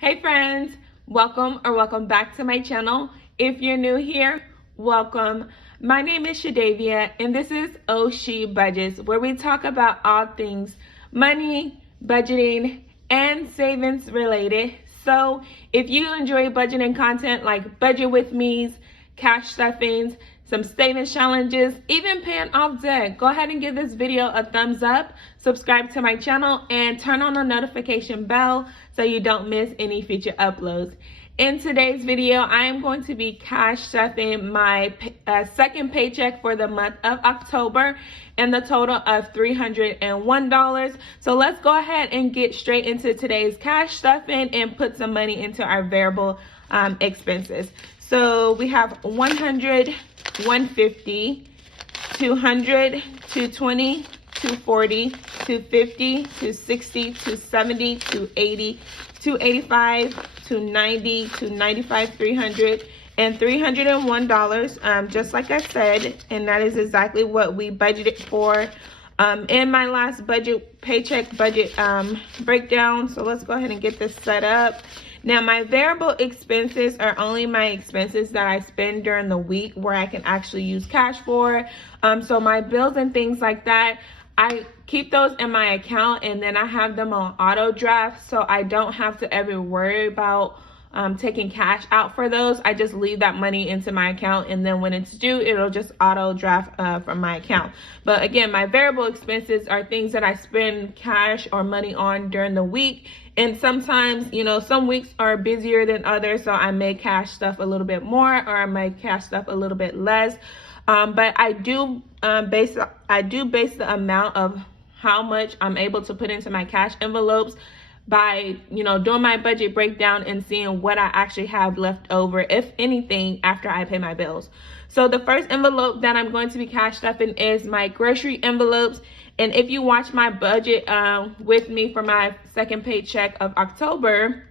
Hey friends, welcome back to my channel. If you're new here, welcome. My name is Shadavia and this is Ohshebudgets, where we talk about all things money, budgeting, and savings related. So if you enjoy budgeting content like budget with me's, cash stuffings, some savings challenges, even paying off debt, go ahead and give this video a thumbs up, subscribe to my channel, and turn on the notification bell so you don't miss any future uploads. In today's video, I am going to be cash stuffing my second paycheck for the month of October and the total of $301. So let's go ahead and get straight into today's cash stuffing and put some money into our variable expenses. So we have 100, 150, 200, 220, 240, 250, 260, 270, 280, 285, 290, 295, 300, and $301, just like I said, and that is exactly what we budgeted for in my last paycheck budget breakdown. So let's go ahead and get this set up. Now, my variable expenses are only my expenses that I spend during the week where I can actually use cash for. So my bills and things like that, I keep those in my account and then I have them on auto draft, so I don't have to ever worry about taking cash out for those. I just leave that money into my account, and then when it's due, it'll just auto draft from my account. But again, my variable expenses are things that I spend cash or money on during the week. And sometimes, you know, some weeks are busier than others, so I may cash stuff a little bit more or I may cash stuff a little bit less. But I do base the amount of how much I'm able to put into my cash envelopes by, you know, doing my budget breakdown and seeing what I actually have left over, if anything, after I pay my bills. So the first envelope that I'm going to be cash stuffing is my grocery envelopes. And if you watch my budget with me for my second paycheck of October,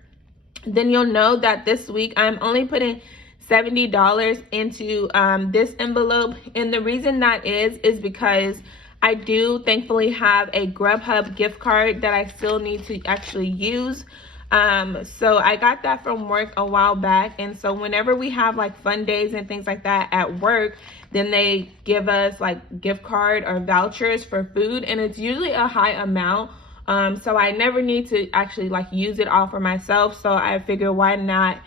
then you'll know that this week I'm only putting $70 into this envelope. And the reason that is because I do thankfully have a Grubhub gift card that I still need to actually use. So I got that from work a while back, and so whenever we have like fun days and things like that at work, then they give us like gift card or vouchers for food, and it's usually a high amount. So I never need to actually like use it all for myself, so I figure why not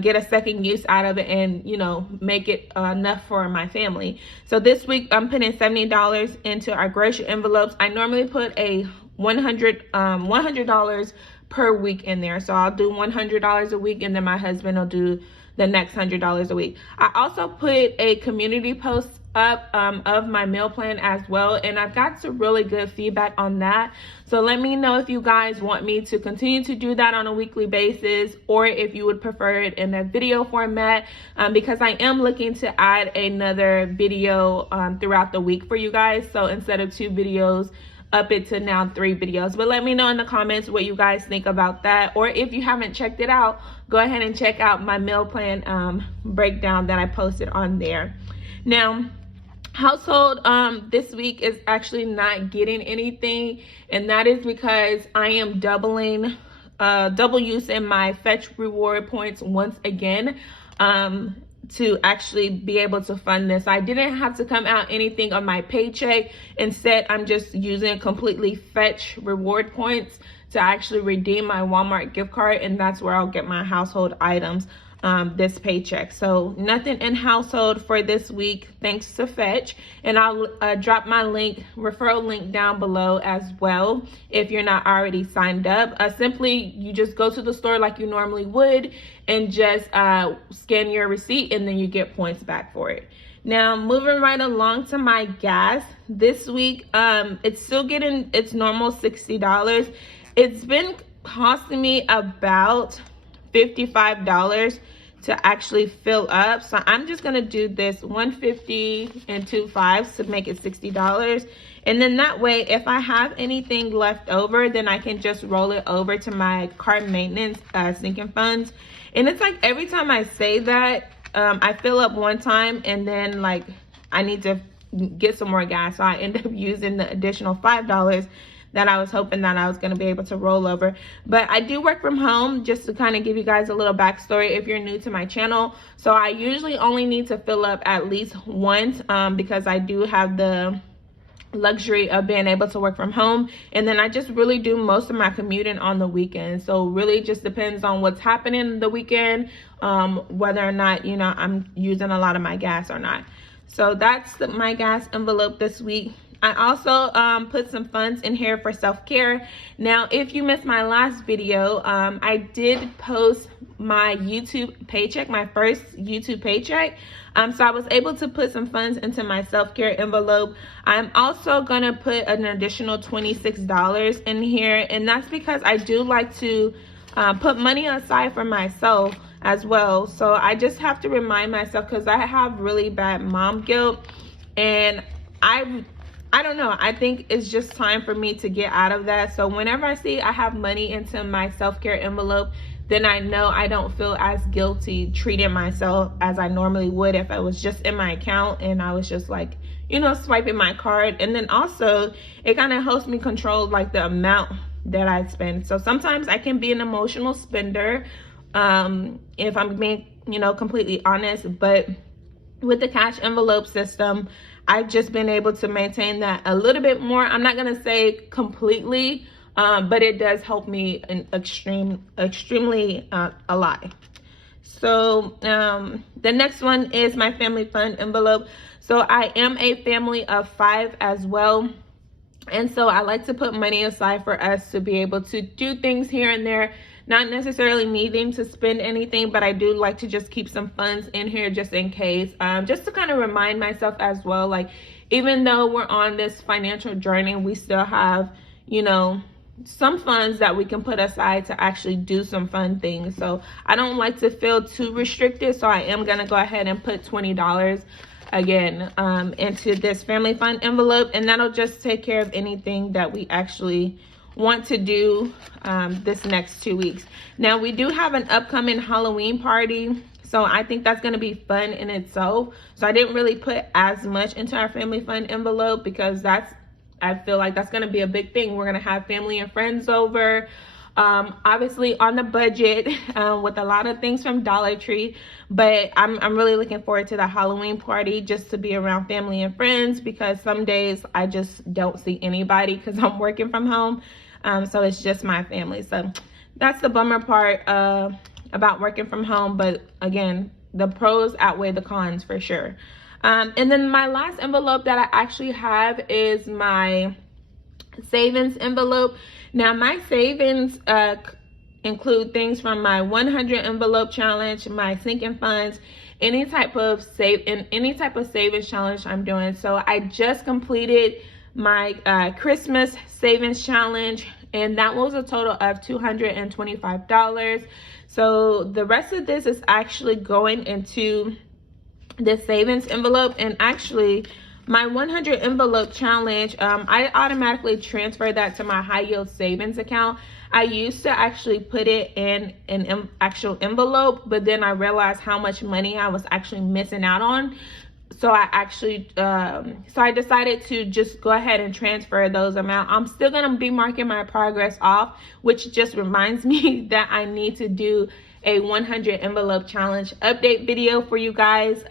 get a second use out of it and, you know, make it enough for my family. So this week I'm putting $70 into our grocery envelopes. I normally put a $100 per week in there. So I'll do $100 a week, and then my husband will do the next $100 a week. I also put a community post up of my meal plan as well, and I've got some really good feedback on that. So let me know if you guys want me to continue to do that on a weekly basis, or if you would prefer it in a video format, because I am looking to add another video throughout the week for you guys. So instead of 2 videos, up it to now 3 videos. But let me know in the comments what you guys think about that, or if you haven't checked it out, go ahead and check out my meal plan breakdown that I posted on there. Now, household this week is actually not getting anything, and that is because I am double using my Fetch reward points once again to actually be able to fund this. I didn't have to come out anything of my paycheck. Instead, I'm just using completely Fetch reward points to actually redeem my Walmart gift card, and that's where I'll get my household items this paycheck. So nothing in household for this week, thanks to Fetch. And I'll drop my referral link down below as well if you're not already signed up. Simply, you just go to the store like you normally would and just scan your receipt, and then you get points back for it. Now, moving right along to my gas this week, it's still getting its normal $60. It's been costing me about $55 to actually fill up. So I'm just gonna do this 150 and 2 5s to make it $60. And then that way, if I have anything left over, then I can just roll it over to my car maintenance sinking funds. And it's like every time I say that, I fill up one time and then like I need to get some more gas, so I end up using the additional $5 that I was hoping that I was going to be able to roll over. But I do work from home, just to kind of give you guys a little backstory if you're new to my channel. So I usually only need to fill up at least once because I do have the luxury of being able to work from home, and then I just really do most of my commuting on the weekend. So really just depends on what's happening the weekend, whether or not, you know, I'm using a lot of my gas or not. So that's my gas envelope this week. I also put some funds in here for self-care. Now, if you missed my last video, I did post my YouTube paycheck, my first YouTube paycheck. So I was able to put some funds into my self-care envelope. I'm also gonna put an additional $26 in here, and that's because I do like to put money aside for myself as well. So I just have to remind myself, because I have really bad mom guilt, and I don't know, I think it's just time for me to get out of that. So whenever I see I have money into my self-care envelope, then I know I don't feel as guilty treating myself as I normally would if I was just in my account and I was just like, you know, swiping my card. And then also it kind of helps me control like the amount that I spend. So sometimes I can be an emotional spender, if I'm being, you know, completely honest. But with the cash envelope system, I've just been able to maintain that a little bit more. I'm not gonna say completely, but it does help me extremely a lot. So the next one is my family fund envelope. So I am a family of 5 as well, and so I like to put money aside for us to be able to do things here and there, not necessarily needing to spend anything, but I do like to just keep some funds in here just in case, just to kind of remind myself as well, like, even though we're on this financial journey, we still have, you know, some funds that we can put aside to actually do some fun things. So I don't like to feel too restricted, so I am gonna go ahead and put $20 again into this family fund envelope, and that'll just take care of anything that we actually want to do this next 2 weeks. Now, we do have an upcoming Halloween party, so I think that's going to be fun in itself. So I didn't really put as much into our family fund envelope, because I feel like that's going to be a big thing. We're going to have family and friends over, obviously on the budget, with a lot of things from Dollar Tree. But I'm really looking forward to the Halloween party, just to be around family and friends, because some days I just don't see anybody because I'm working from home. So it's just my family. So that's the bummer part about working from home. But again, the pros outweigh the cons for sure. And then my last envelope that I actually have is my savings envelope. Now, my savings include things from my 100 envelope challenge, my sinking funds, any type of savings challenge I'm doing. So I just completed my Christmas savings challenge, and that was a total of $225. So the rest of this is actually going into the savings envelope. And actually, my 100 envelope challenge, I automatically transfer that to my high yield savings account. I used to actually put it in an actual envelope, but then I realized how much money I was actually missing out on. So I actually, so I decided to just go ahead and transfer those amounts. I'm still gonna be marking my progress off, which just reminds me that I need to do a 100 envelope challenge update video for you guys.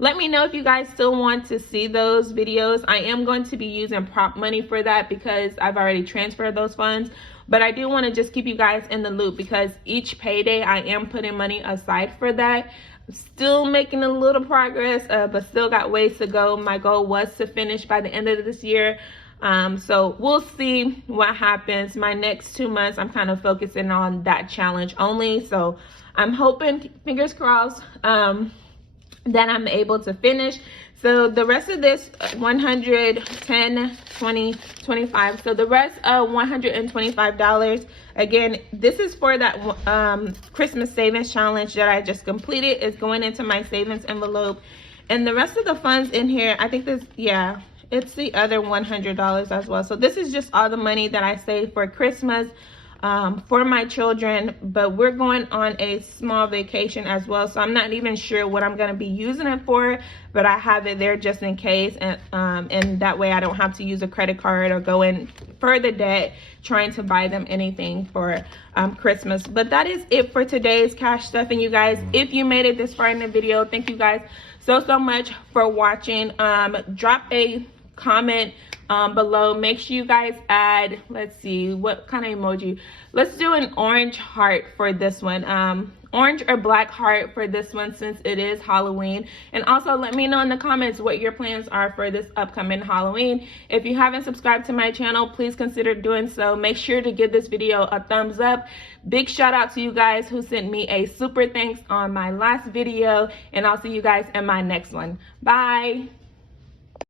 Let me know if you guys still want to see those videos. I am going to be using prop money for that because I've already transferred those funds. But I do want to just keep you guys in the loop, because each payday I am putting money aside for that. Still making a little progress, but still got ways to go. My goal was to finish by the end of this year. So we'll see what happens. My next 2 months, I'm kind of focusing on that challenge only. So I'm hoping, fingers crossed, that I'm able to finish. So the rest of this 100, 10, 20, 25. So the rest of $125. Again, this is for that Christmas savings challenge that I just completed. Is going into my savings envelope. And the rest of the funds in here, I think this, yeah, it's the other $100 as well. So this is just all the money that I saved for Christmas. for my children, but we're going on a small vacation as well, so I'm not even sure what I'm going to be using it for, but I have it there just in case, and that way I don't have to use a credit card or go in further debt trying to buy them anything for Christmas. But that is it for today's cash stuff. And you guys, if you made it this far in the video, thank you guys so much for watching. Drop a comment below. Make sure you guys add, let's see, what kind of emoji? Let's do an orange heart for this one. Orange or black heart for this one, since it is Halloween. And also let me know in the comments what your plans are for this upcoming Halloween. If you haven't subscribed to my channel, please consider doing so. Make sure to give this video a thumbs up. Big shout out to you guys who sent me a super thanks on my last video, and I'll see you guys in my next one. Bye.